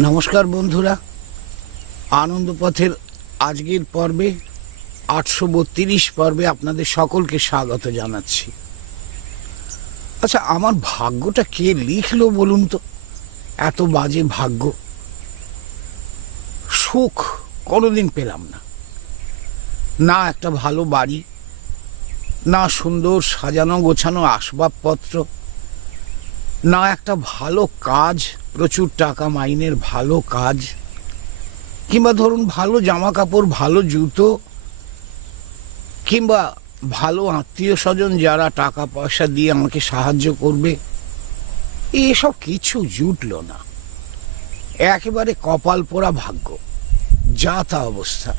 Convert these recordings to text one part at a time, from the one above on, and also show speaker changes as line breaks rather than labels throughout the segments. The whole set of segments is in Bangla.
নমস্কার বন্ধুরা। আনন্দ পথের আজকের পর্বে, আটশো বত্রিশ পর্বে আপনাদের সকলকে স্বাগত জানাচ্ছি। আচ্ছা আমার ভাগ্যটা কে লিখলো বলুন তো? এত বাজে ভাগ্য। সুখ কোনোদিন পেলাম না। না একটা ভালো বাড়ি, না সুন্দর সাজানো গোছানো আসবাবপত্র না, একটা ভালো কাজ, প্রচুর টাকা, মাইনের ভালো কাজ, কিংবা ধরুন ভালো জামা কাপড় ভালো জুতো, কিংবা ভালো আত্মীয় স্বজন যারা টাকা পয়সা দিয়ে আমাকে সাহায্য করবে, এসব কিছু জুটলো না। একেবারে কপাল পোড়া ভাগ্য, যা তা অবস্থা।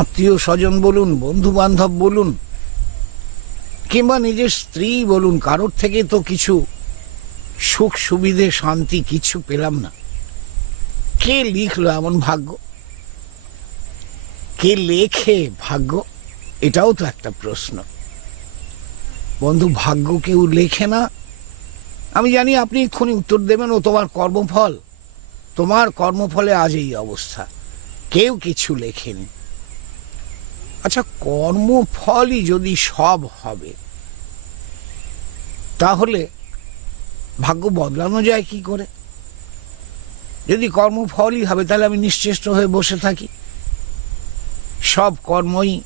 আত্মীয় স্বজন বলুন বন্ধু বান্ধব বলুন, কিংবা নিজের স্ত্রী বলুন, কারোর থেকে তো কিছু সুখ, সুবিধে, শান্তি কিছু পেলাম না। কে লিখলো এমন ভাগ্য? কে লেখে ভাগ্য? এটাও তো একটা প্রশ্ন। বন্ধু, ভাগ্য কেউ লেখে না। আমি জানি আপনি এক্ষুনি উত্তর দেবেন, ও তোমার কর্মফল। তোমার কর্মফলে আজ এই অবস্থা। কেউ কিছু লেখেনি। আচ্ছা কর্মফলই যদি সব হবে, তাহলে ভাগ্য বদলানো যায় কি করে? যদি কর্মফলই হবে, তাহলে আমি নিশ্চেষ্ট হয়ে বসে থাকি। সব কর্মই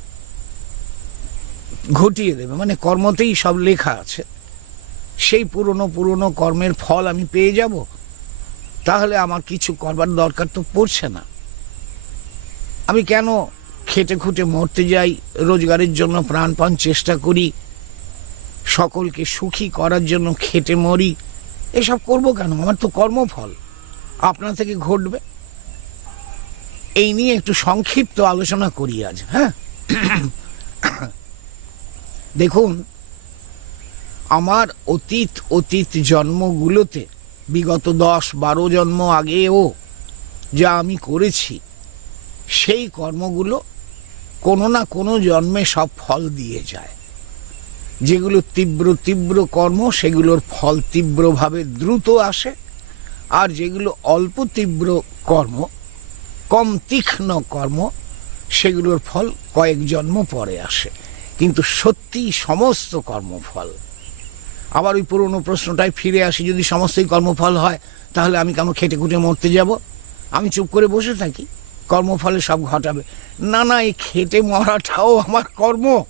ঘটিয়ে দেবে। মানে কর্মতেই সব লেখা আছে। সেই পুরনো পুরনো কর্মের ফল আমি পেয়ে যাব? তাহলে আমার কিছু করবার দরকার তো পড়ছে না। আমি কেন খেটে খুঁটে মরতে যাই, রোজগারের জন্য প্রাণপণ চেষ্টা করি, সকলকে সুখী করার জন্য খেটে মরি এসব করব কেন? আমার তো কর্মফল। আপনা থেকে ঘটবে। এই নিয়ে একটু সংক্ষিপ্ত আলোচনা করি আজ হ্যাঁ? দেখুন, আমার অতীত অতীত জন্মগুলোতে, বিগত দশ বারো জন্ম আগেও যা আমি করেছি, সেই কর্মগুলো কোনো না কোনো জন্মে সব ফল দিয়ে যায়। যেগুলো তীব্র তীব্র কর্ম, সেগুলোর ফল তীব্রভাবে দ্রুত আসে। আর যেগুলো অল্প তীব্র কর্ম, কম তীক্ষ্ণ কর্ম, সেগুলোর ফল কয়েক জন্ম পরে আসে। কিন্তু সত্যি সমস্ত কর্মফল। আবার ওই পুরনো প্রশ্নটায় ফিরে আসি, যদি সমস্তই কর্মফল হয়, তাহলে আমি কেন খেটে খুঁটে মরতে যাব? আমি চুপ করে বসে থাকি, কর্মফলে সব ঘটাবে। না না, এই খেটে মরাটাও আমার কর্ম।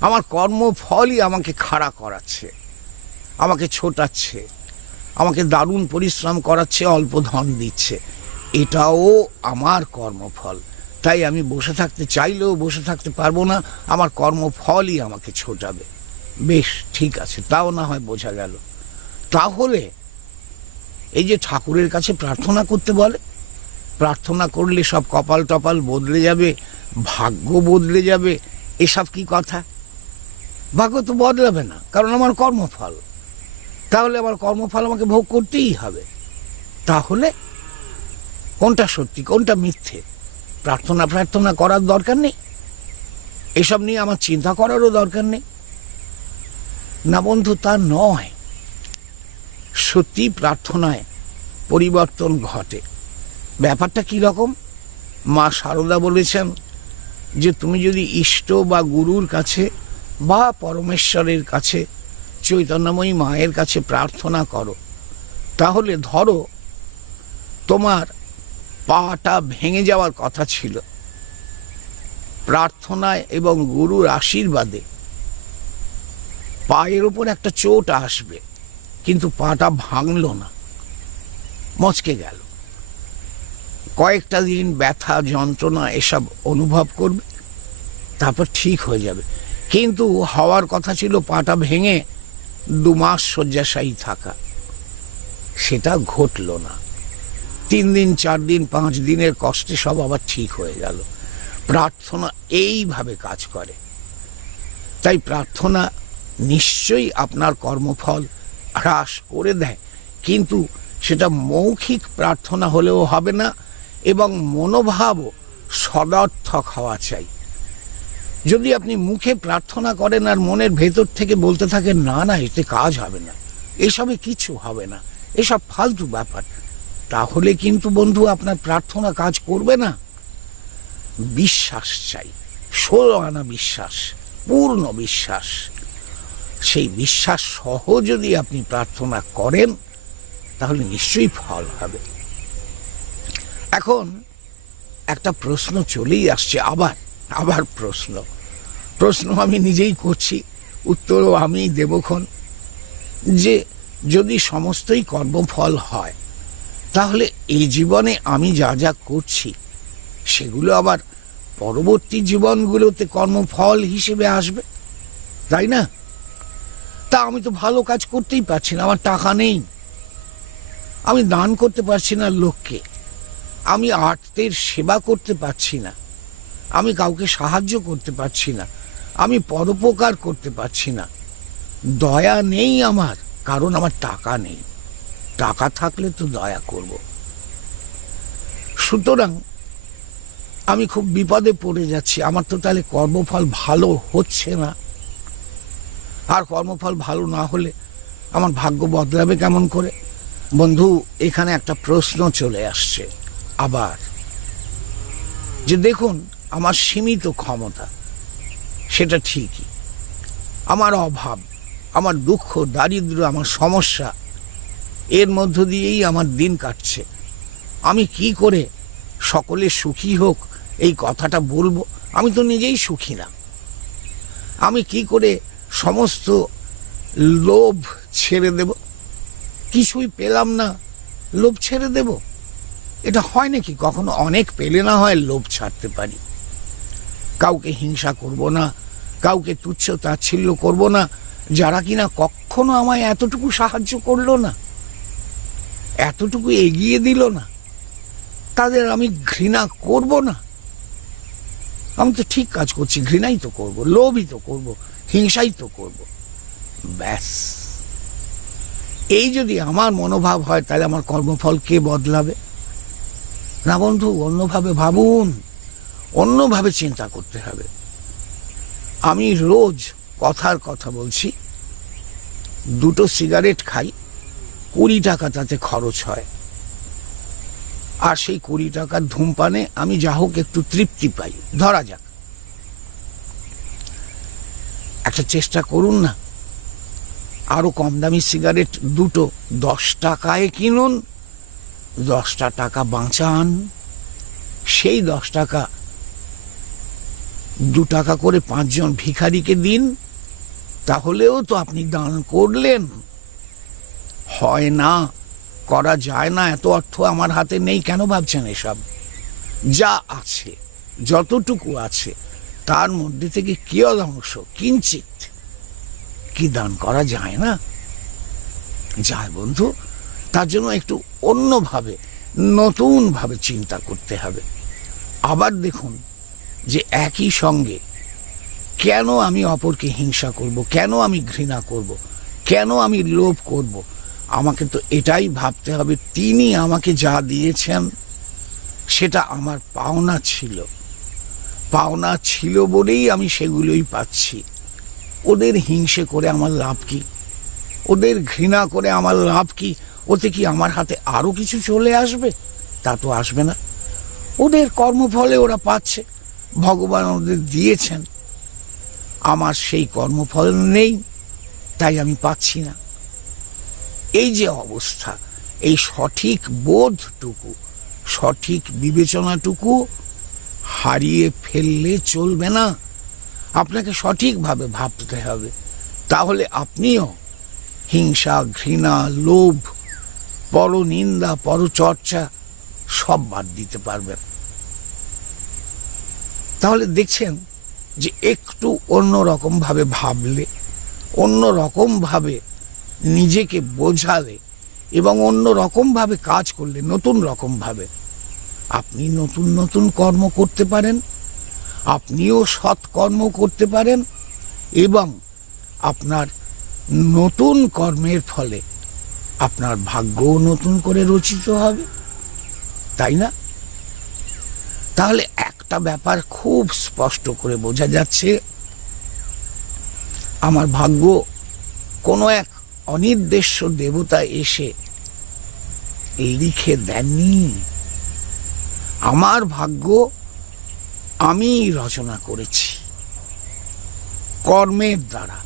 আমার কর্মফলই আমাকে খাড়া করাচ্ছে, আমাকে ছোটাচ্ছে, আমাকে দারুণ পরিশ্রম করাচ্ছে, অল্প ধন দিচ্ছে। এটাও আমার কর্মফল। তাই আমি বসে থাকতে চাইলেও বসে থাকতে পারব না, আমার কর্মফলই আমাকে ছোটাবে। বেশ, ঠিক আছে, তাও না হয় বোঝা গেল। তাহলে এই যে ঠাকুরের কাছে প্রার্থনা করতে বলে, প্রার্থনা করলে সব কপাল টপাল বদলে যাবে, ভাগ্য বদলে যাবে, এসব কি কথা? ভাগ্য তো বদলাবে না, কারণ আমার কর্মফল। তাহলে আমার কর্মফল আমাকে ভোগ করতেই হবে। তাহলে কোনটা সত্যি, কোনটা মিথ্যে? প্রার্থনা প্রার্থনা করার দরকার নেই। এসব নিয়ে আমার চিন্তা করারও দরকার নেই। না বন্ধু, তা নয়। সত্যি প্রার্থনায় পরিবর্তন ঘটে। ব্যাপারটা কি রকম? মা সারদা বলেছেন যে, তুমি যদি ইষ্ট বা গুরুর কাছে বা পরমেশ্বরের কাছে, চৈতন্যময়ী মায়ের কাছে প্রার্থনা করো। তাহলে ধরো, তোমার পাটা ভেঙে যাওয়ার কথা ছিল। প্রার্থনায় এবং গুরুর আশীর্বাদে পায়ের ওপর একটা চোট আসবে, কিন্তু পাটা ভাঙলো না, মচকে গেল। কয়েকটা দিন ব্যথা, যন্ত্রণা এসব অনুভব করবে, তারপর ঠিক হয়ে যাবে। কিন্তু হওয়ার কথা ছিল পাটা ভেঙে দু মাস শয্যাশায়ী থাকা। সেটা ঘটল না। তিন দিন, চার দিন, পাঁচ দিনের কষ্টে সব আবার ঠিক হয়ে গেল। প্রার্থনা এইভাবে কাজ করে। তাই প্রার্থনা নিশ্চয়ই আপনার কর্মফল হ্রাস করে দেয়। কিন্তু সেটা মৌখিক প্রার্থনা হলেও হবে না এবং মনোভাবও সদর্থক হওয়া চাই। যদি আপনি মুখে প্রার্থনা করেন আর মনের ভেতর থেকে বলতে থাকেন, না না, এতে কাজ হবে না, এসবে কিছু হবে না, এসব ফালতু ব্যাপার, তাহলে কিন্তু বন্ধু আপনার প্রার্থনা কাজ করবে না। বিশ্বাস চাই ষোলো আনা বিশ্বাস, পূর্ণ বিশ্বাস। সেই বিশ্বাস সহ যদি আপনি প্রার্থনা করেন, তাহলে নিশ্চয়ই ফল হবে। এখন একটা প্রশ্ন চলেই আসছে আবার। আবার প্রশ্ন। প্রশ্ন আমি নিজেই করছি, উত্তরও আমি দেবক্ষণ। যে যদি সমস্তই কর্মফল হয়, তাহলে এই জীবনে আমি যা যা করছি, সেগুলো আবার পরবর্তী জীবনগুলোতে কর্মফল হিসেবে আসবে, তাই না? তা আমি তো ভালো কাজ করতেই পারছি না, আমার টাকা নেই। আমি দান করতে পারছি না লোককে। আমি আর্তের সেবা করতে পারছি না। আমি কাউকে সাহায্য করতে পারছি না। আমি পরোপকার করতে পারছি না। দয়া নেই আমার, কারণ আমার টাকা নেই। টাকা থাকলে তো দয়া করব। সুতরাং আমি খুব বিপদে পড়ে যাচ্ছি। আমার তো তাহলে কর্মফল ভালো হচ্ছে না। আর কর্মফল ভালো না হলে আমার ভাগ্য বদলাবে কেমন করে? বন্ধু, এখানে একটা প্রশ্ন চলে আসছে আবার। যে দেখুন আমার সীমিত ক্ষমতা। সেটা ঠিকই। আমার অভাব, আমার দুঃখ দারিদ্র আমার সমস্যা, এর মধ্য দিয়েই আমার দিন কাটছে। আমি কি করে সকলে সুখী হোক, এই কথাটা বলব? আমি তো নিজেই সুখী না। আমি কি করে সমস্ত লোভ ছেড়ে দেব? কিছুই পেলাম না, লোভ ছেড়ে দেব? এটা হয় নাকি? কখনো অনেক পেলে না হয় লোভ ছাড়তে পারি। কাউকে হিংসা করব না, কাউকে তুচ্ছ তাচ্ছিল্য করব না, যারা কিনা কখনো আমায় এতটুকু সাহায্য করল না, এতটুকু এগিয়ে দিল না, তাদের আমি ঘৃণা করব না। আমি তো ঠিক কাজ করছি, ঘৃণাই তো করব, লোভই তো করব, হিংসাই তো করব। ব্যাস। এই যদি আমার মনোভাব হয়, তাহলে আমার কর্মফল কে বদলাবে? না বন্ধু, অন্যভাবে ভাবুন। অন্যভাবে চিন্তা করতে হবে। আমি রোজ কথার কথা বলছি। দুটো সিগারেট খাই, কুড়ি টাকা তাতে খরচ হয়। আর সেই কুড়ি টাকার ধূমপানে আমি যা হোক একটু তৃপ্তি পাই। ধরা যাক। একটা চেষ্টা করুন না। আরও কম দামি সিগারেট দুটো দশ টাকায় কিনুন, দশটা টাকা বাঁচান। সেই দশ টাকা দু টাকা করে পাঁচজন ভিখারিকে দিন, তাহলেও তো আপনি দান করলেন। হয় না, করা যায় না, এত অর্থ আমার হাতে নেই, কেন ভাবছেন এসব? যা আছে, যতটুকু আছে, তার মধ্যে থেকে কিয়দ অংশ কিঞ্চিত? কি দান করা যায় না? যায় বন্ধু, তার জন্য একটু অন্যভাবে, নতুনভাবে চিন্তা করতে হবে। আবার দেখুন যে একই সঙ্গে কেন আমি অপরকে হিংসা করব? কেন আমি ঘৃণা করব? কেন আমি লোভ করব? আমাকে তো এটাই ভাবতে হবে। তিনি আমাকে যা দিয়েছেন, সেটা আমার পাওনা ছিল। পাওনা ছিল বলেই আমি সেগুলোই পাচ্ছি। ওদের হিংসে করে আমার লাভ কি? ওদের ঘৃণা করে আমার লাভ কি? ওতে কি আমার হাতে আরও কিছু চলে আসবে? তা তো আসবে না। ওদের কর্মফলে ওরা পাচ্ছে। ভগবান আমাদের দিয়েছেন। আমার সেই কর্মফল নেই, তাই আমি পাচ্ছি না। এই যে অবস্থা, এই সঠিক বোধটুকু, সঠিক বিবেচনাটুকু হারিয়ে ফেললে চলবে না। আপনাকে সঠিকভাবে ভাবতে হবে। তাহলে আপনিও হিংসা, ঘৃণা, লোভ, পরনিন্দা, পরচর্চা সব বাদ দিতে পারবেন। তাহলে দেখছেন যে একটু অন্য রকম ভাবে ভাবলে অন্য রকম ভাবে নিজেকে বোঝালে এবং অন্য রকম ভাবে কাজ করলে নতুন রকম ভাবে আপনি নতুন নতুন কর্ম করতে পারেন, আপনিও সৎ কর্ম করতে পারেন এবং আপনার নতুন কর্মের ফলে আপনার ভাগ্যও নতুন করে রচিত হবে। তাই না? তাহলে একটা ব্যাপার খুব স্পষ্ট করে বোঝা যাচ্ছে। আমার ভাগ্য, কোনো এক অনির্দেশ্য দেবতা এসে লিখে দেননি। আমার ভাগ্য আমি রচনা করেছি। কর্মের দ্বারা।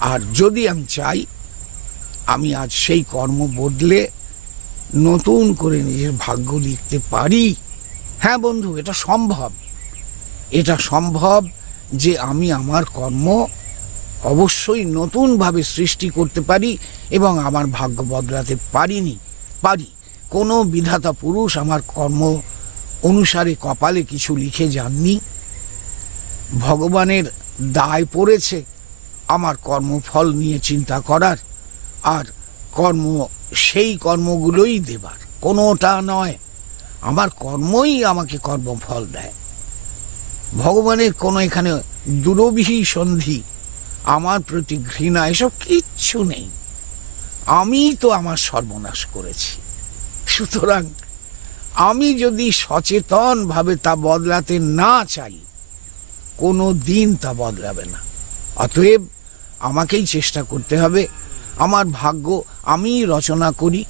আর যদি আমি চাই, আমি আজ সেই কর্ম বদলে নতুন করে নিজের ভাগ্য লিখতে পারি। হ্যাঁ বন্ধু, এটা সম্ভব। এটা সম্ভব যে আমি আমার কর্ম অবশ্যই নতুনভাবে সৃষ্টি করতে পারি এবং আমার ভাগ্য বদলাতে পারিনি, পারি। কোনো বিধাতা পুরুষ আমার কর্ম অনুসারে কপালে কিছু লিখে যাননি। ভগবানের দায় পড়েছে আমার কর্মফল নিয়ে চিন্তা করার, আর কর্ম সেই কর্মগুলোই দেবার। কোনোটা নয় আমার কর্মই আমাকে কর্মফল দেয়। ভগবানের কোনো এখানে দুরবিহী সন্ধি, আমার প্রতি ঘৃণা, এসব কিচ্ছু নেই। আমি তো আমার সর্বনাশ করেছি। সুতরাং আমি যদি সচেতনভাবে তা বদলাতে না চাই, কোনো দিন তা বদলাবে না। অতএব আমাকেই চেষ্টা করতে হবে। আমার ভাগ্য আমি রচনা করি।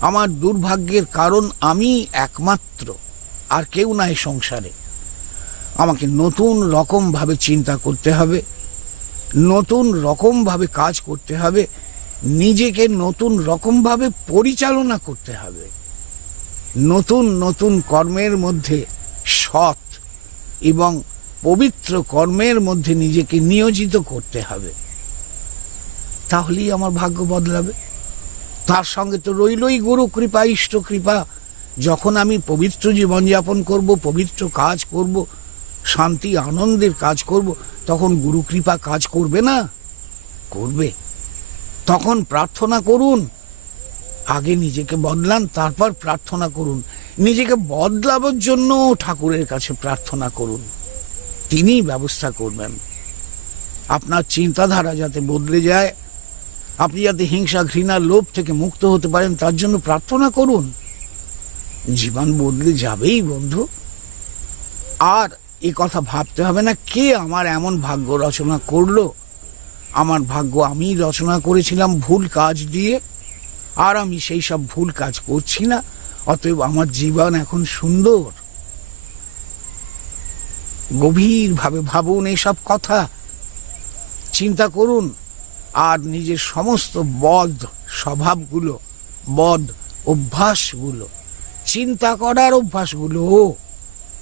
আমার দুর্ভাগ্যের কারণ আমি একমাত্র, আর কেউ নাই সংসারে। আমাকে নতুন রকমভাবে চিন্তা করতে হবে, নতুন রকমভাবে কাজ করতে হবে, নিজেকে নতুন রকমভাবে পরিচালনা করতে হবে। নতুন নতুন কর্মের মধ্যে সৎ এবং পবিত্র কর্মের মধ্যে নিজেকে নিয়োজিত করতে হবে। তাহলেই আমার ভাগ্য বদলাবে। তার সঙ্গে তো রইলই গুরু কৃপা, ইষ্ট কৃপা। যখন আমি পবিত্র জীবনযাপন করব, পবিত্র কাজ করব, শান্তি, আনন্দের কাজ করব, তখন গুরু কৃপা কাজ করবে না? করবে। তখন প্রার্থনা করুন। আগে নিজেকে বদলান, তারপর প্রার্থনা করুন। নিজেকে বদলাবার জন্য ঠাকুরের কাছে প্রার্থনা করুন। তিনি ব্যবস্থা করবেন। আপনার চিন্তাধারা যাতে বদলে যায় আপনি যাতে হিংসা, ঘৃণা, লোভ থেকে মুক্ত হতে পারেন, তার জন্য প্রার্থনা করুন। জীবন বদলে যাবেই বন্ধু। আর এ কথা ভাবতে হবে না, কে আমার এমন ভাগ্য রচনা করল? আমার ভাগ্য আমি রচনা করেছিলাম ভুল কাজ দিয়ে, আর আমি সেই সব ভুল কাজ করছি না, অতএব আমার জীবন এখন সুন্দর। গভীরভাবে ভাবুন এইসব কথা। চিন্তা করুন আর নিজের সমস্ত বদ স্বভাবগুলো, বদ অভ্যাসগুলো, চিন্তা করার অভ্যাসগুলো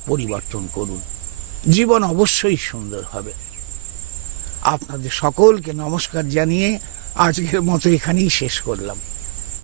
পরিবর্তন করুন। জীবন অবশ্যই সুন্দর হবে। আপনাদের সকলকে নমস্কার জানিয়ে আজকের মতো এখানেই শেষ করলাম।